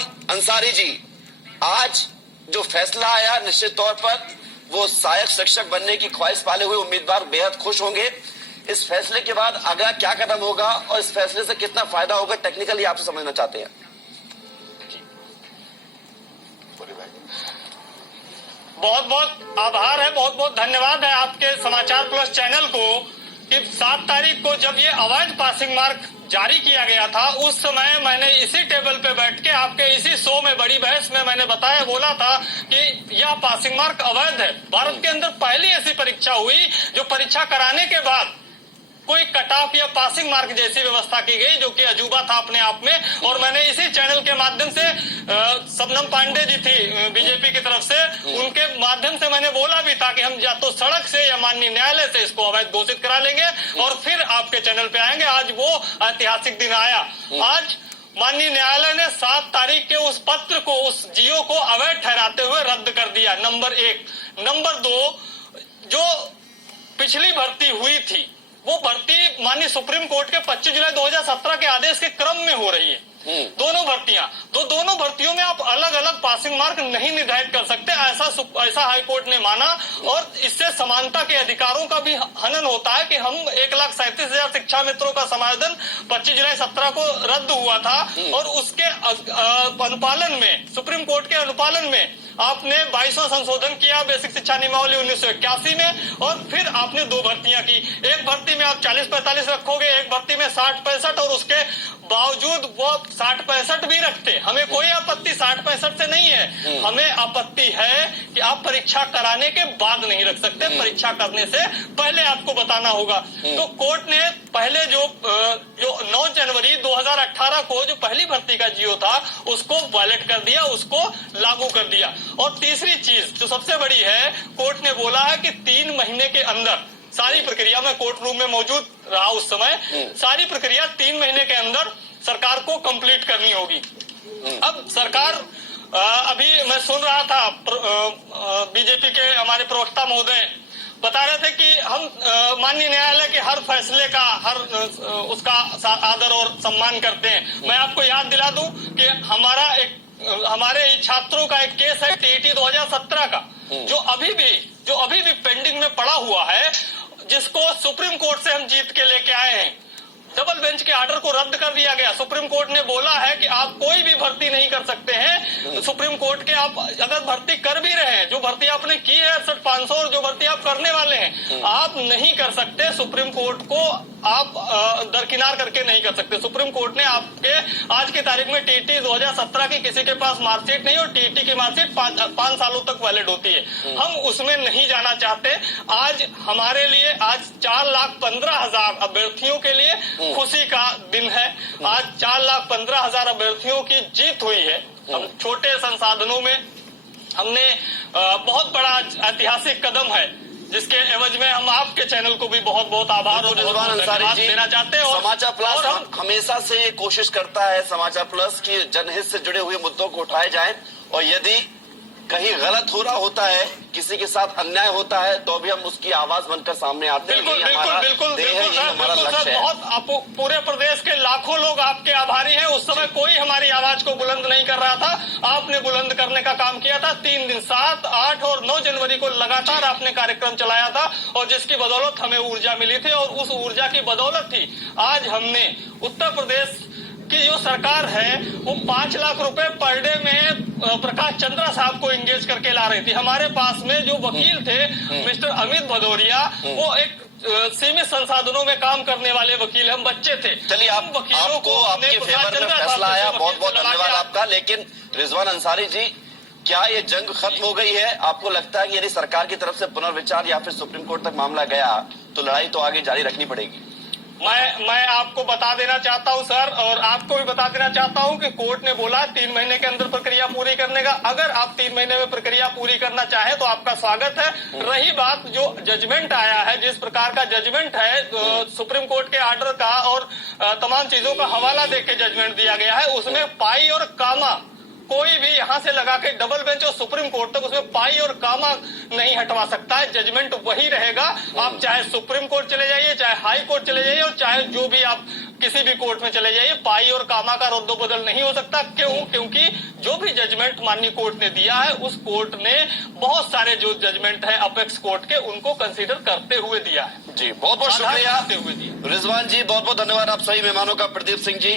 रिजवान अंसारी जी, आज जो फैसला आया निश्चित तौर पर वो सहायक शिक्षक बनने की ख्वाहिश पाले हुए उम्मीदवार बेहद खुश होंगे। इस फैसले के बाद अगला क्या कदम होगा और इस फैसले से कितना फायदा होगा, टेक्निकली आपसे समझना चाहते हैं। बहुत बहुत आभार है, बहुत बहुत धन्यवाद है आपके समाचार प्लस चैनल को कि 7 तारीख को जब ये अवैध पासिंग मार्क जारी किया गया था, उस समय मैंने इसी टेबल पे बैठ के आपके इसी शो में बड़ी बहस में मैंने बोला था कि यह पासिंग मार्क अवैध है। भारत के अंदर पहली ऐसी परीक्षा हुई जो परीक्षा कराने के बाद कोई कट ऑफ या पासिंग मार्क जैसी व्यवस्था की गई, जो कि अजूबा था अपने आप में। और मैंने इसी चैनल के माध्यम से सबनम पांडे जी थी बीजेपी की तरफ से, उनके माध्यम से मैंने बोला भी था कि हम या तो सड़क से या माननीय न्यायालय से इसको अवैध घोषित करा लेंगे और फिर आपके चैनल पे आएंगे। आज वो ऐतिहासिक दिन आया। आज माननीय न्यायालय ने 7 तारीख के उस पत्र को, उस जियो को अवैध ठहराते हुए रद्द कर दिया। नंबर 1। नंबर 2, जो पिछली भर्ती हुई थी वो भर्ती माननीय सुप्रीम कोर्ट के 25 जुलाई 2017 के आदेश के क्रम में हो रही है। दोनों भर्तियां, तो दोनों भर्तियों में आप अलग अलग पासिंग मार्क नहीं निर्धारित कर सकते, ऐसा हाई कोर्ट ने माना। और इससे समानता के अधिकारों का भी हनन होता है कि हम 1,37,000 शिक्षा मित्रों का समावेदन 25 जुलाई 17 को रद्द हुआ था और उसके अनुपालन में, सुप्रीम कोर्ट के अनुपालन में आपने 22वां संशोधन किया बेसिक शिक्षा नियमावली 1981 में, और फिर आपने 2 भर्तियां की। एक भर्ती में आप 40-45 रखोगे, एक भर्ती में 60-65, और उसके बावजूद वो 60-65 भी रखते। हमें कोई आपत्ति 60-65 से नहीं है, हमें आपत्ति है कि आप परीक्षा कराने के बाद नहीं रख सकते, परीक्षा करने से पहले आपको बताना होगा। तो कोर्ट ने पहले जो 9 जनवरी 2018 को जो पहली भर्ती का जियो था उसको वैलिड कर दिया, उसको लागू कर दिया। और तीसरी चीज जो सबसे बड़ी है, कोर्ट ने बोला है कि 3 महीने के अंदर सारी प्रक्रिया, में कोर्ट रूम में मौजूद रहा उस समय, सारी प्रक्रिया 3 महीने के अंदर सरकार को कंप्लीट करनी होगी। अब सरकार, अभी मैं सुन रहा था बीजेपी के हमारे प्रवक्ता महोदय बता रहे थे कि हम माननीय न्यायालय के हर फैसले का, हर उसका आदर और सम्मान करते हैं। मैं आपको याद दिला दूं कि हमारे छात्रों का एक केस है टीईटी 2017 का, जो अभी भी पेंडिंग में पड़ा हुआ है, जिसको सुप्रीम कोर्ट से हम जीत के लेके आए हैं। डबल बेंच के ऑर्डर को रद्द कर दिया गया। सुप्रीम कोर्ट ने बोला है कि आप कोई भी भर्ती नहीं कर सकते हैं। सुप्रीम कोर्ट के, आप अगर भर्ती कर भी रहे हैं, जो भर्ती आपने की है 68,500 और जो भर्ती आप करने वाले हैं, आप नहीं कर सकते। सुप्रीम कोर्ट को आप दरकिनार करके नहीं कर सकते। सुप्रीम कोर्ट ने आपके आज की तारीख में टीईटी 2017 की किसी के पास मार्कशीट नहीं, और टीईटी की मार्कशीट 5 सालों तक वैलिड होती है। हम उसमें नहीं जाना चाहते। आज हमारे लिए, आज 4,15,000 अभ्यर्थियों के लिए खुशी का दिन है। आज 4,15,000 अभ्यर्थियों की जीत हुई है। हम छोटे संसाधनों में हमने बहुत बड़ा ऐतिहासिक कदम है, जिसके एवज में हम आपके चैनल को भी बहुत बहुत आभार और धन्यवाद देना चाहते हैं। समाचार प्लस हमेशा से ये कोशिश करता है, समाचार प्लस की जनहित से जुड़े हुए मुद्दों को उठाए जाए, और यदि कहीं गलत हो रहा होता है, किसी के साथ अन्याय होता है, तो भी हम उसकी आवाज बनकर सामने आते हैं। बिल्कुल हमारा लक्ष्य है। बहुत पूरे प्रदेश के लाखों लोग आपके आभारी हैं। उस समय कोई हमारी आवाज को बुलंद नहीं कर रहा था, आपने बुलंद करने का काम किया था। 3 दिन 7, 8 और 9 जनवरी को लगातार आपने कार्यक्रम चलाया था, और जिसकी बदौलत हमें ऊर्जा मिली थी, और उस ऊर्जा की बदौलत ही आज हमने उत्तर प्रदेश की जो सरकार है वो 5 लाख रुपए पर डे में प्रकाश चंद्रा साहब को एंगेज करके ला रही थी। हमारे पास में जो वकील थे मिस्टर अमित भदौरिया, वो एक सीमित संसाधनों में काम करने वाले वकील, हम बच्चे थे। चलिए, आपको आपके फेवर में फैसला आया, बहुत बहुत धन्यवाद आपका। लेकिन रिजवान अंसारी जी, क्या ये जंग खत्म हो गई है? आपको लगता है कि यदि सरकार की तरफ से पुनर्विचार या फिर सुप्रीम कोर्ट तक मामला गया तो लड़ाई तो आगे जारी रखनी पड़ेगी? मैं आपको बता देना चाहता हूं सर, और आपको भी बता देना चाहता हूं कि कोर्ट ने बोला 3 महीने के अंदर प्रक्रिया पूरी करने का। अगर आप 3 महीने में प्रक्रिया पूरी करना चाहें तो आपका स्वागत है। रही बात जो जजमेंट आया है, जिस प्रकार का जजमेंट है, सुप्रीम कोर्ट के ऑर्डर का और तमाम चीजों का हवाला देके जजमेंट दिया गया है, उसमें पाई और कामा कोई भी यहाँ से लगा के डबल बेंच और सुप्रीम कोर्ट तक उसमें पाई और कामा नहीं हटवा सकता है। जजमेंट वही रहेगा। आप चाहे सुप्रीम कोर्ट चले जाइए, चाहे हाई कोर्ट चले जाइए और चाहे जो भी आप किसी भी कोर्ट में चले जाइए, पाई और कामा का रद्दो बदल नहीं हो सकता। क्यों? क्योंकि जो भी जजमेंट माननीय कोर्ट ने दिया है, उस कोर्ट ने बहुत सारे जो जजमेंट है अपेक्स कोर्ट के, उनको कंसीडर करते हुए दिया है जी। बहुत बहुत आधार शुक्रिया करते हुए दिया। रिजवान जी, बहुत बहुत धन्यवाद आप सभी मेहमानों का। प्रदीप सिंह जी